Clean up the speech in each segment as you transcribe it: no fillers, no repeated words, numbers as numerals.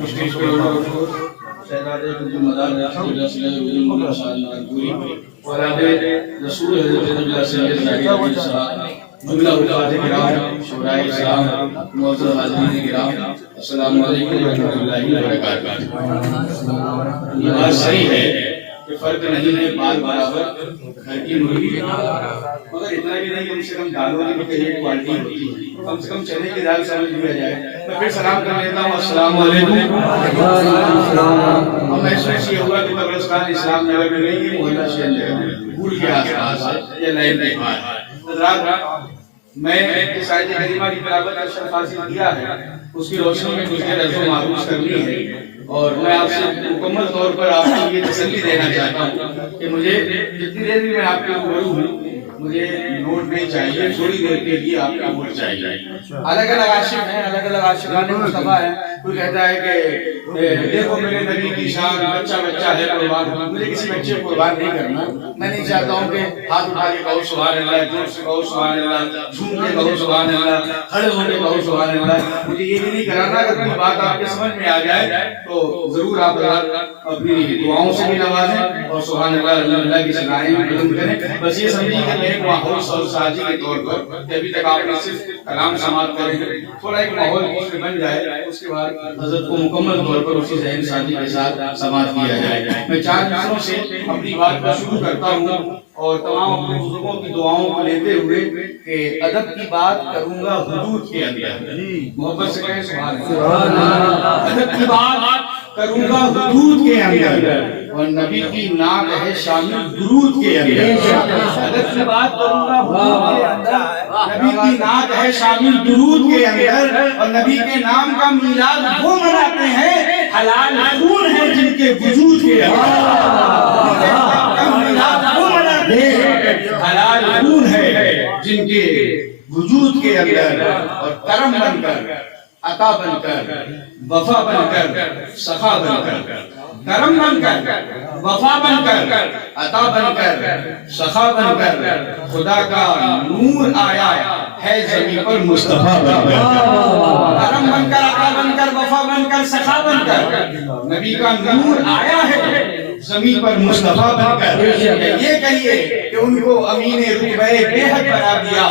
Stage پر شہزادے عبد المدار رسول حضرت سید صاحب جملہ علماء کرام شورائے اسلام معزز حاضرین کرام السلام علیکم ورحمۃ اللہ وبرکاتہ۔ یہ بات صحیح ہے کہ فرق نہیں ہے بال برابر گھر کی مرغی، مگر اتنا بھی نہیں، کم سے کم دالوں کی بھی کہیں کوالٹی ہوتی ہے، کم سے کم چنے کی دال سمجھ لیا جائے۔ میں پھر سلام کر لیتا ہوں، السلام علیکم۔ اور محسوس یہ ہوا کہ قبرستان اسلام نگر میں نہیں ہے، محلہ شیر نگر میں بھول کے آس پاس ہے یا لائن کے پاس۔ حضرات، میں اس آیت کریمہ کی تلاوت کا شرف حاصل کیا ہے، اس کی روشنی میں کچھ رسم و معروف کرنی ہے، اور میں آپ سے مکمل طور پر آپ کو یہ تسلی دینا چاہتا ہوں کہ مجھے جتنی دیر بھی میں آپ کے روبرو ہوں، مجھے نوٹ نہیں چاہیے، تھوڑی دیر کے لیے آپ کا ووٹ چاہیے۔ الگ الگ عاشق ہیں، الگ الگ عاشقان مصطفیٰ ہیں۔ کوئی کہتا ہے کہ دیکھو میرے نبی کی شان، بچہ بچہ ہے قربان۔ مجھے کسی بچے کو قربان نہیں کرنا، میں نہیں چاہتا ہوں کہ ہاتھ اٹھا کے کہو سبحان اللہ، جوش سے کہو سبحان اللہ، جھوم کے کہو سبحان اللہ، کھڑے ہو کے کہو سبحان اللہ۔ مجھے یہ بھی نہیں کرانا، اگر کوئی بات آپ کے سمجھ میں آ جائے تو ضرور آپ اپنی دعاؤں سے بھی نوازیں اور سبحان اللہ اللہ کی ثنائیں بھی بلند کریں۔ بس یہ سمجھیے کہ ایک ماحول اور سازی کے طور پر کہ ابھی تک آپ نے صرف کلام سماعت کریں، تھوڑا ایک ماحول اس میں بن جائے، اس کے بعد حضرت کو مکمل طور پر اسی ذہن سازی کے ساتھ سماعت کیا جائے۔ میں 4 چیزوں سے اپنی بات کو شروع کرتا ہوں اور تمام اپنے بزرگوں کی دعاؤں کو لیتے ہوئے کہ ادب کی بات کروں گا حدود کے اندر، محبت سے کہیں سبحان اللہ۔ ادب کی بات کروں گا حدود کے اندر، اور نبی کی نعت ہے شامل درود کے اندر۔ ادب کی بات کروں گا حدود کے اندر، نبی کی نعت ہے شامل درود کے اندر، اور نبی کے نام کا میلاد وہ مناتے ہیں حلال خون ہے جن کے وجود کے اندر۔ حلال خون ہے جن کے وجود کے اندر، اور کرم بن کر، عطا بن کر، وفا بن کر، سخا بن کر، کرم بن کر، وفا بن کر، عطا بن کر، سخا بن کر، خدا کا نور آیا ہے زمین پر مصطفیٰ بن کر۔ کرم بن کر، عطا بن کر، وفا بن کر، سخا بن کر، نبی کا نور آیا ہے زمین پر مصطفیٰ بن کر۔ یہ کہیے کہ ان کو امین رتبہ بے حد بنا دیا،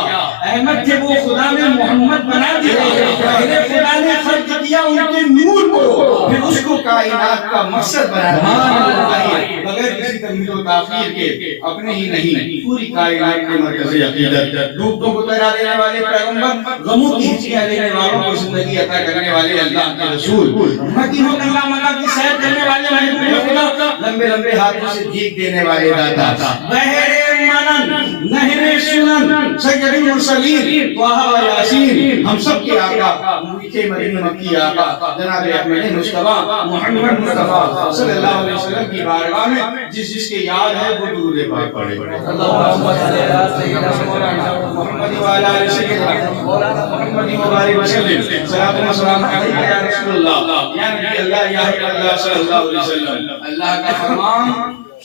احمد تھے وہ خدا نے محمد بنا دیا۔ پہلے خدا نے خلق کیا ان کے نور کو، پھر اس کو کائنات کا مقصد بنا دیا۔ بغیر کسی تمہید و تاخیر کے اپنے ہی نہیں پوری کائنات کے مرکزی عقیدت، ڈوبتوں کو تیرا دینے والے پیغمبر، غموں کی ہچکیاں لینے والوں کو زندگی عطا کرنے والے اللہ کے رسول، امتی ہو اللہ ملا کی سیر کرنے والے محبوب خدا، لمبے لمبے ہاتھوں سے بھیک دینے والے داتا، بحر منن نہر سنن سید المرسلین طٰہٰ و یاسین، ہم سب کے آقا میٹھے مدینہ مکی آقا جناب احمد مصطفیٰ محمد مصطفیٰ صلی اللہ علیہ وسلم کی بارگاہ میں جس جس کے یاد ہے وہ درود پاک پڑھے۔ اللہم صل علی سیدنا محمد و علی آل سیدنا مولانا محمد مبارک وسلم، صلاۃ و سلام علیک یا رسول اللہ یا نبی اللہ یا حبیب اللہ صلی اللہ علیہ وسلم۔ اللہ کا فرمان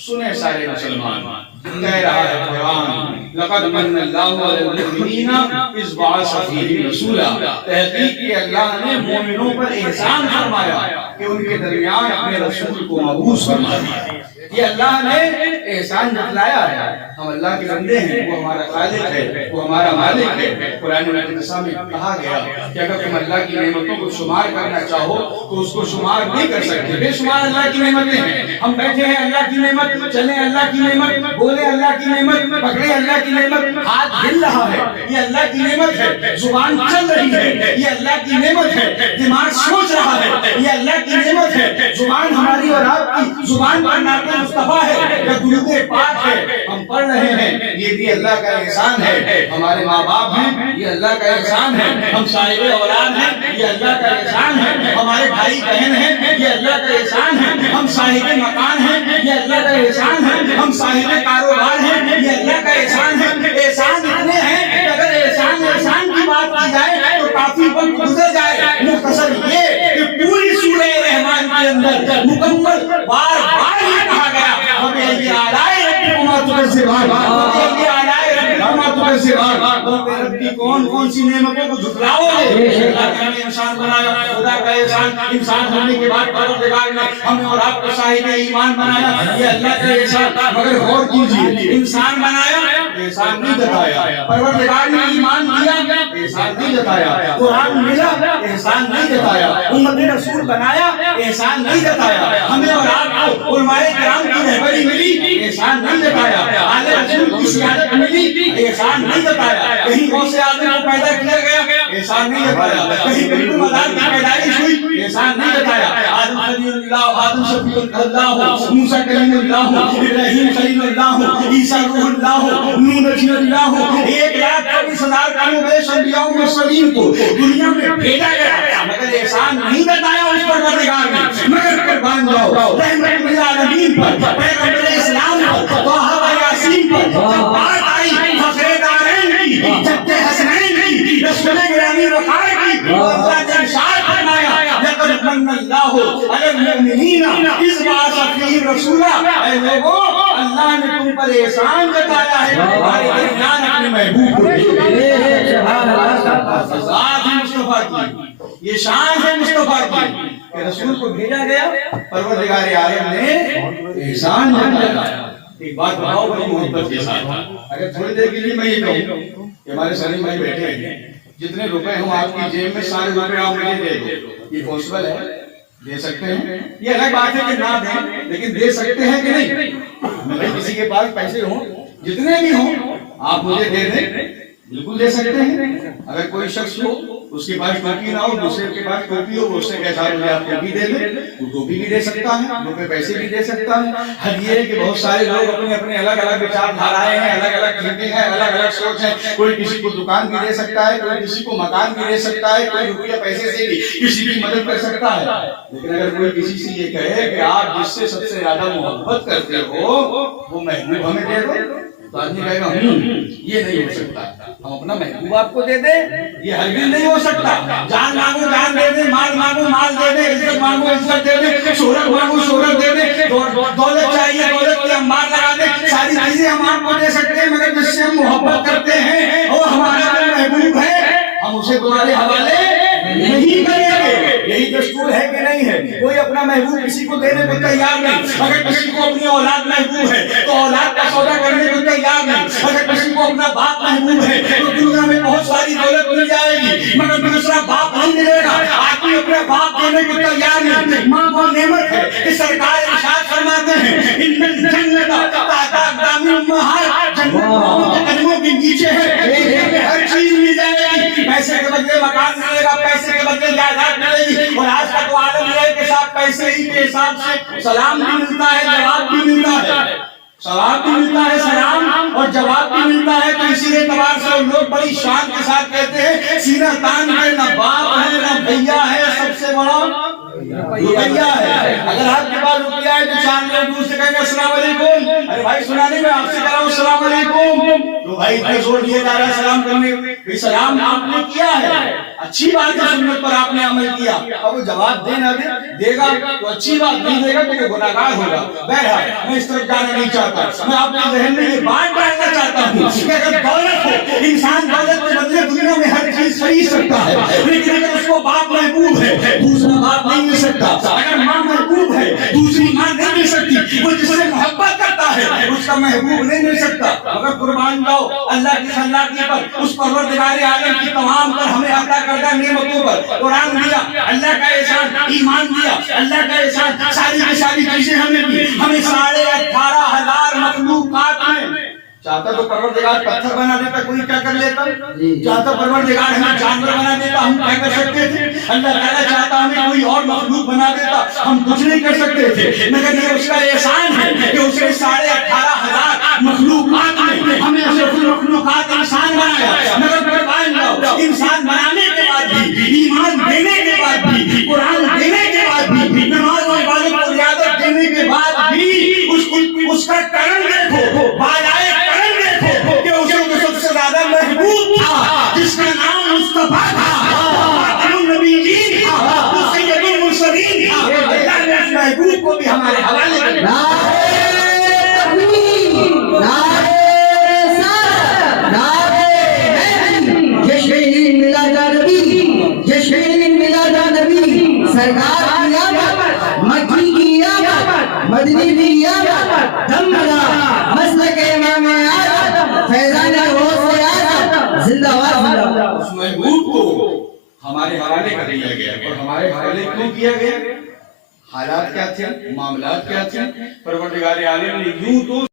سنے سارے مسلمان، کہہ رہا ہے قرآن، لقد من اللہ علی المؤمنین اذ بعث فیہم رسولا، تحقیق کہ اللہ نے مومنوں پر احسان فرمایا کہ ان کے درمیان اپنے رسول کو مبعوث فرما دیا۔ یہ اللہ نے احسان جتلایا ہے، ہم اللہ کے بندے ہیں، وہ ہمارا خالق ہے، وہ ہمارا مالک ہے۔ قرآن مقدس میں کہا گیا کہ اگر تم اللہ کی نعمتوں کو شمار کرنا چاہو تو اس کو شمار نہیں کر سکتے، بے شمار اللہ کی نعمتیں ہیں۔ ہم بیٹھے ہیں اللہ کی نعمت، چلیں اللہ کی نعمت، بولیں اللہ کی نعمت، پکڑیں اللہ کی نعمت، ہاتھ ہل رہا ہے یہ اللہ کی نعمت ہے، زبان چل رہی ہے یہ اللہ کی نعمت ہے، دماغ سوچ رہا ہے یہ اللہ کی نعمت ہے، زبان ہماری اور آپ کی زبان پر نعت مصطفیٰ ہے یا درود پاک ہے ہم پڑھ رہے ہیں، یہ بھی اللہ کا احسان ہے۔ ہمارے ماں باپ ہیں یہ اللہ کا احسان ہے، ہم صاحب اولاد ہیں یہ اللہ کا احسان ہے، ہمارے بھائی بہن ہیں یہ اللہ کا احسان ہے، ہم صاحب مکان ہیں یہ اللہ کا احسان ہے، ہم صاحب کاروبار ہیں یہ اللہ کا احسان ہے۔ احسان اتنے ہیں کہ اگر احسان کی بات کی جائے تو کافی وقت گزر جائے۔ مختصر یہ کہ پوری سورہ رحمان کے اندر مکمل بار بار یہ کہا گیا وَبِأَيِّ آلَاءِ رَبِّكُمَا تُكَذِّبَانِ، وَبِأَيِّ آلَاءِ رَبِّكُمَا تُكَذِّبَانِ، رب کی کون कौन कौन सी नेमतों को झुठलाओगे। अल्लाह ने हमें इंसान बनाया, खुदा का एहसान, इंसान होने के बाद परवरदिगार ने हमें और आपको साहिब ईमान बनाया, ये अल्लाह का एहसान। मगर गौर कीजिए, इंसान बनाया, एहसान नहीं जताया। परवरदिगार ने ईमान दिया, एहसान नहीं जताया। कुरान मिला, एहसान नहीं जताया। उम्मत रसूल बनाया, एहसान नहीं जताया। हमें और आपको उलमाए किराम की रहबरी मिली, एहसान नहीं जताया। आले रसूल की सियादत मिली, एहसान नहीं जताया। कहीं गौसे आदम को पैदा किया गया, एहसान नहीं जताया। कहीं बिल्कुल मदार की पैदाइश हुई, एहसान नहीं जताया। आदम खलीलुल्लाह, आदम शफीउल्लाह, मूसा कलीमुल्लाह, इब्राहीम खलीलुल्लाह, ईसा रूहुल्लाह, नूह नबीउल्लाह, 1,24,000 करोड़ अंबिया व मुरसलीन को दुनिया में भेजा गया, मगर एहसान नहीं जताया उस परवरदिगार ने। मगर कुर्बान जाओ रहमत लिल आलमीन पर, पैगंबर इस्लाम पर, तोहा व यासीन पर जब बात आई फखरे दारैन की, जद्दे हसनैन की, रसूल गिरामी वकार की, अल्लाह ने इरशाद फरमाया लक़द मन्नल्लाहु अलल मुमिनीना इज़ बअसा फ़ीहिम रसूला। ऐ लोगों, अल्लाह ने तुम पर एहसान जताया है, तुम्हारे दरमियान अपने महबूब को मुस्तफा की, ये शान है मुस्तफा की कि रसूल को भेजा गया, परवरदिगार आलम ने एहसान जताया। एक बात बताओ बड़ी मोहब्बत के साथ, अगर थोड़ी देर के लिए मैं ये कहूं कि हमारे सलीम भाई बैठे हैं, जितने रुपए हों आपकी जेब में सारे रुपए आप मुझे दे दो, ये पॉसिबल है? दे सकते हैं? ये अलग बात है कि ना दें, लेकिन दे सकते हैं कि नहीं? मतलब किसी के पास पैसे हों, जितने भी हों, आप मुझे दे दें, बिल्कुल दे सकते हैं। अगर कोई शख्स हो उसके पास टोपी ना हो, दूसरे के पास टोपी हो, उससे कहता है मुझे आप टोपी दे दे, वो टोपी भी दे सकता है, रुपए पैसे भी दे सकता है। हर ये है कि बहुत सारे लोग अपने अपने अलग अलग विचारधाराएं हैं, अलग अलग थिंकिंग है, अलग अलग सोच है। कोई किसी को दुकान भी दे सकता है, कोई किसी को मकान भी दे सकता है, कोई रुपया पैसे से भी किसी की मदद कर सकता है। लेकिन अगर कोई किसी से ये कहे कि आप जिससे सबसे ज्यादा मोहब्बत करते हो वो महबूब हमें दे दो, तो आदमी कहेगा ये नहीं हो सकता, हम अपना महबूब आपको दे दे, ये हरगिज़ नहीं हो सकता। जान मांगो जान दे दे, माल मांगो माल दे दे, इज्जत मांगो इज्जत दे दे, शोहरत मांगो शोहरत दे दे, दौलत चाहिए दौलत के अंबार लगा दे, सारी चीजें हम आपको दे सकते हैं, मगर जिससे हम मोहब्बत करते हैं वो हमारा महबूब है, हम उसे तुम्हारे हवाले नहीं करेंगे। यही दस्तूर है कि नहीं है? कोई अपना महबूब किसी को देने को तैयार नहीं। अगर किसी को अपनी औलाद महबूब है तो औलाद का सौदा करने को तैयार नहीं। अगर किसी को अपना बाप महबूब है तो दुनिया में बहुत सारी दौलत मिल जाएगी, मगर दूसरा बाप नहीं मिलेगा। आदमी अपना बाप देने को तैयार नहीं। माँ वो नेमत है कि सरकार इरशाद फरमाते हैं इन्नल जन्नत ताता अक़दामिल उम्महात, जन्नत कदमों के नीचे है, हर चीज मिल जाएगी। पैसे के बदले मकान मिलेगा, पैसे के बदले जायदाद मिलेगी, और आज का तो आलम है कि साथ पैसे ही के हिसाब से सलाम भी मिलता है, जवाब भी मिलता है, सवाब भी मिलता है, सलाम और जवाब भी मिलता है। तो इसी एतबार से लोग बड़ी शान के साथ कहते हैं सीना तान के ना बाप है ना भैया है, सबसे बड़ा रुपया है। अगर आपके पास रुपया है तो 4 लोग दूर से कहेंगे अस्सलाम वालेकुम, अरे भाई सुना नहीं, मैं आपसे कह रहा हूँ अस्सलाम वालेकुम, तो भाई इतना जोर दिया जा रहा है सलाम करने में। सलाम आपने किया है, अच्छी बात है, सुन्नत पर आपने अमल किया, अब वो जवाब देना देगा तो अच्छी बात, नहीं देगा तो वो गुनाहगार होगा। बहरहाल मैं इस तरफ जाना नहीं चाहता, मैं आपके ज़हन में ये बात डालना चाहता हूँ कि अगर दौलत हो, इंसान दौलत के बदले दुनिया में हर चीज खरीद सकता है, लेकिन अगर उसको बाप महबूब है दूसरा बाप नहीं मिल सकता। अगर माँ महबूब है दूसरी माँ नहीं मिल सकती, वो जिससे मोहब्बत करता है उसका महबूब नहीं मिल सकता। मगर कुर्बान जाओ अल्लाह की सल्लाती पर, उस परवरदिगार आलम की तमाम पर हमें अता करदा नेमतों पर। कुरान दिया, अल्लाह का एहसान, ईमान दिया, अल्लाह का एहसान, सारी की सारी चीजें हमें दी। हमें 18,500 मखलूकात में चाहता तो परवरदिगार पत्थर बना देता, कोई क्या कर लेता? चाहता परवरदिगार हमें जानवर बना देता, हम क्या कर सकते थे? अल्लाह ताला चाहता हमें कोई और मखलूक बना देता, हम कुछ नहीं कर सकते थे। मगर ये उसका एहसान है कि उसने 18,500 मखलूकात में हमें अशरफुल मखलूकात इंसान बनाया। मगर कुर्बान जाओ, इंसान बनाने के बाद भी, ईमान देने के बाद भी, कुरान देने के बाद भी, नमाज और इबादत को रियादत देने के बाद भी उसका कर्म देखो, बालाए ज्यादा महबूब था, जिसका नाम मुस्तफा था, नबीयीन था, सैयदुल मुरसलीन था। अल्लाह ने उस महबूब को भी हमारे हवाले कर दिया। नारे مکی کی آمد مدنی کی آمد دم بنا مسلک امام اعظم فیضان غوث اعظم زندہ باد اس محبوب کو ہمارے حوالے کر دیا گیا اور ہمارے حوالے کیوں کیا گیا؟ حالات کیا تھے، معاملات کیا تھے؟ پروردگار عالم نے یوں تو